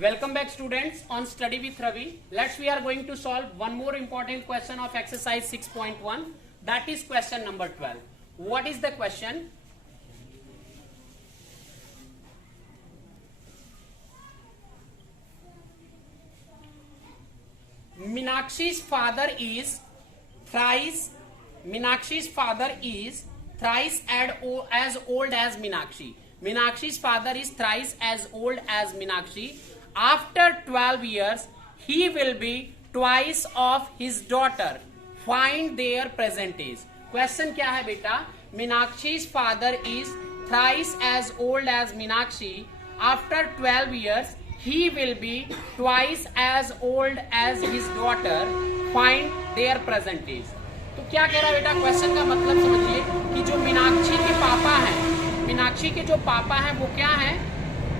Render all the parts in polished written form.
Welcome back students on Study with Ravi. We are going to solve one more important question of exercise 6.1, that is question number 12. What is the question? Meenakshi's father is thrice as old as Meenakshi. Meenakshi's father is thrice as old as Meenakshi. After 12 years, he will be twice of his daughter. Find their present age. Question क्या है बेटा? Meenakshi's father is thrice as old as Meenakshi. After 12 years, he will be twice as old as his daughter. Find their present age. तो क्या कह रहा है बेटा? Question का मतलब समझिए कि जो मीनाक्षी के पापा हैं, मीनाक्षी के जो पापा हैं वो क्या हैं?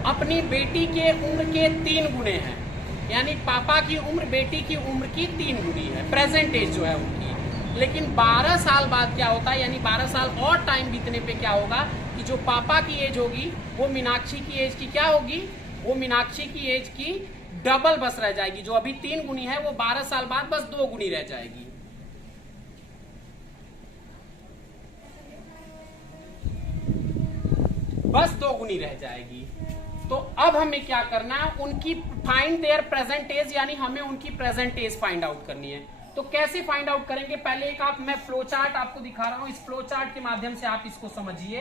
अपनी बेटी के उम्र के 3 गुने हैं, यानी पापा की उम्र बेटी की उम्र की 3 गुनी है, प्रेजेंट एज जो है उनकी। लेकिन 12 साल बाद क्या होता है, यानी 12 साल और टाइम बीतने पे क्या होगा कि जो पापा की एज होगी वो मीनाक्षी की एज की क्या होगी? वो मीनाक्षी की एज की डबल बस रह जाएगी। जो अभी 3 गुनी है वो 12 साल बाद बस 2 गुनी रह जाएगी। बस 2 गुनी रह जाएगी। तो अब हमें क्या करना है? उनकी फाइंड देयर प्रेजेंट एज, यानी हमें उनकी प्रेजेंट एज फाइंड आउट करनी है। तो कैसे फाइंड आउट करेंगे? पहले एक मैं फ्लो चार्ट आपको दिखा रहा हूं, इस फ्लो चार्ट के माध्यम से आप इसको समझिए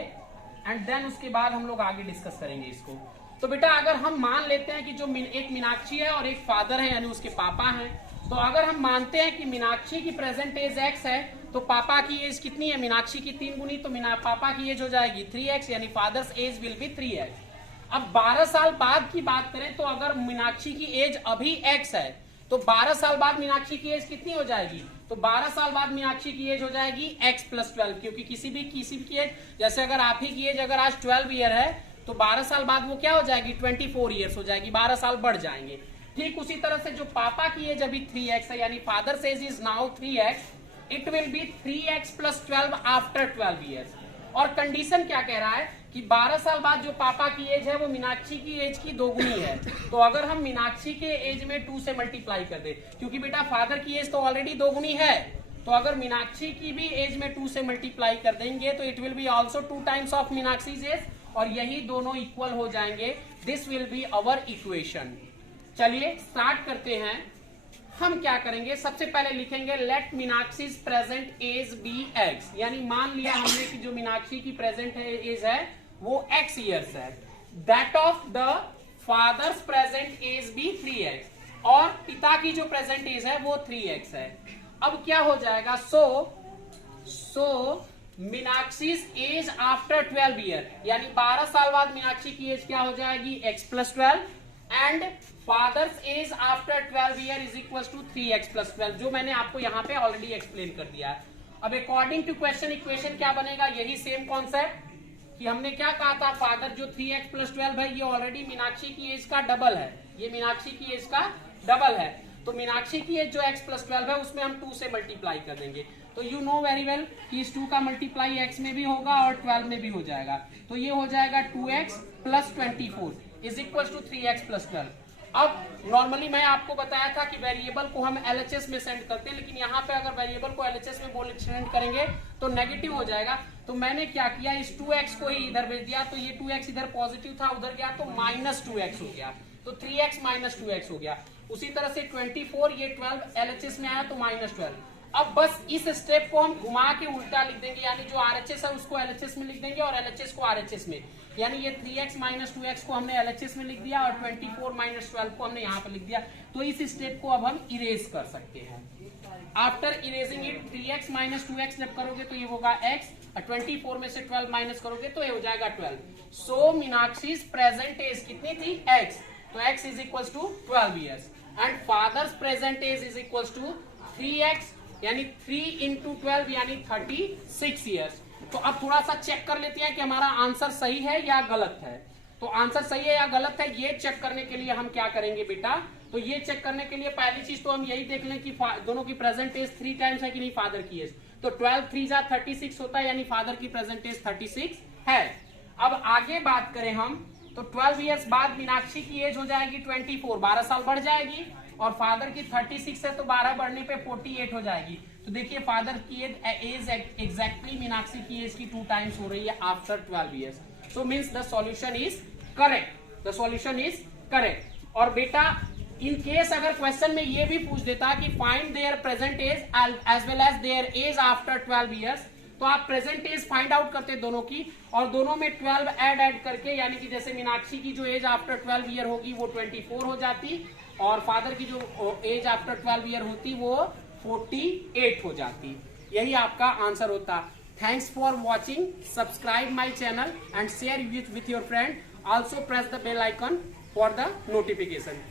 एंड देन उसके बाद हम लोग आगे डिस्कस करेंगे इसको। तो बेटा अगर हम मान लेते हैं कि जो एक मीनाक्षी है और एक फादर है यानी उसके पापा हैं, तो अगर हम मानते हैं कि मीनाक्षी की प्रेजेंट एज x है तो पापा की एज कितनी है? मीनाक्षी की 3 गुनी, तो पापा की एज हो जाएगी 3x, यानी father's age will be 3x। अब 12 साल बाद की बात करें तो अगर मीनाक्षी की एज अभी x है तो 12 साल बाद मीनाक्षी की एज कितनी हो जाएगी? तो 12 साल बाद मीनाक्षी की एज हो जाएगी x + 12, क्योंकि किसी भी की एज, जैसे अगर आप ही की एज अगर आज 12 ईयर है तो 12 साल बाद वो क्या हो जाएगी? 24 ईयर्स हो जाएगी, 12 साल बढ़ जाएंगे। ठीक उसी तरह से जो पापा की एज अभी 3x है, यानी father's age is now 3x, it will B 3x + 12 after 12 years. और कंडीशन क्या कह रहा है कि 12 साल बाद जो पापा की एज है वो मीनाक्षी की एज की 2 गुनी है। तो अगर हम मीनाक्षी के एज में 2 से मल्टीप्लाई कर दे, क्योंकि बेटा फादर की एज तो ऑलरेडी 2 गुनी है, तो अगर मीनाक्षी की भी एज में 2 से मल्टीप्लाई कर देंगे तो it will be also 2 times of Meenakshi's age, और यही दोनों इक्वल हो जाएंगे। This will be our equation. चलिए स्टार्ट करते हैं। हम क्या करेंगे? सबसे पहले लिखेंगे let Meenakshi's present age be x, यानी मान लिया हमने कि जो मीनाक्षी की प्रेजेंट एज है वो x ईयर्स है। That of the father's present age be 3x, और पिता की जो प्रेजेंट एज है वो 3x है। अब क्या हो जाएगा? सो मीनाक्षीज एज आफ्टर 12 ईयर, यानी 12 साल बाद मीनाक्षी की एज क्या हो जाएगी? x + 12, and father's age after 12 year is equal to 3x + 12, जो मैंने आपको यहाँ पे ऑलरेडी एक्सप्लेन कर दिया है। अब अकॉर्डिंग टू क्वेश्चन इक्वेशन क्या बनेगा? यही सेम कॉन्सेप्ट कि हमने क्या कहा था, फादर जो 3x + 12 है ये ऑलरेडी मीनाक्षी की एज का डबल है, ये मीनाक्षी की एज का डबल है। तो मीनाक्षी की एज जो x + 12 है उसमें हम 2 से मल्टीप्लाई कर देंगे। तो यू नो वेरी वेल कि इस 2 का मल्टीप्लाई x में भी होगा और 12 में भी हो जाएगा। तो ये हो जाएगा 2x + 24 is equal to 3x + 12। अब नॉर्मली मैं आपको बताया था कि वेरिएबल को हम LHS में सेंड करते हैं, लेकिन यहाँ पे अगर वेरिएबल को LHS में सेंड करेंगे तो नेगेटिव हो जाएगा। तो मैंने क्या किया, इस 2x को ही इधर भेज दिया, तो ये 2x इधर पॉजिटिव था उधर गया तो -2x हो गया, तो 3x - 2x हो गया। उसी तरह से 24, ये 12 LHS में आया तो -12। अब बस इस स्टेप को हम घुमा के उल्टा लिख देंगे, यानी जो RHS है उसको LHS में लिख देंगे और LHS को RHS में, यानी ये 3x - 2x को हमने LHS में लिख दिया और 24 - 12 को हमने यहाँ पे लिख दिया। तो इस स्टेप को अब हम इरेज कर सकते हैं। After erasing it 3x - 2x जब करोगे तो ये होगा x, और 24 में से 12 माइनस करोगे तो ये हो जाएगा 12। सो मीनाक्षीज प्रेजेंट एज कितनी थी? x, तो x is equal to 12 years, and father's present age is equal to 3x, यानी 3 × 12 यानी 36 ईयर्स। तो अब थोड़ा सा चेक कर लेते हैं कि हमारा आंसर सही है या गलत है। तो आंसर सही है या गलत है ये चेक करने के लिए हम क्या करेंगे बेटा? तो ये चेक करने के लिए पहली चीज तो हम यही देख लें कि दोनों की प्रेजेंट एज 3 टाइम्स है कि नहीं फादर की एज। तो 12 3 जा 36 होता है, यानी फादर की प्रेजेंट एज 36 है। अब आगे बात करें हम तो 12 इयर्स बाद मीनाक्षी की एज हो जाएगी 24, 12 साल बढ़ जाएगी, और फादर की 36 है तो 12 बढ़ने पे 48 हो जाएगी। तो देखिए फादर की एज एग्जैक्टली मीनाक्षी की एज की 2 टाइम्स हो रही है after 12 years. So means the solution is correct, the solution is correct. और बेटा इन केस अगर क्वेश्चन में ये भी पूछ देता कि find their present age as well as their age after 12 years, तो आप प्रेजेंट एज फाइंड आउट करते दोनों की, और दोनों में 12 ऐड करके, यानी कि जैसे मीनाक्षी की जो एज आफ्टर 12 ईयर होगी वो 24 हो जाती, और फादर की जो एज आफ्टर 12 ईयर होती वो 48 हो जाती। यही आपका आंसर होता। Thanks for watching, subscribe my channel and share with your friend, also press the bell icon for the notification.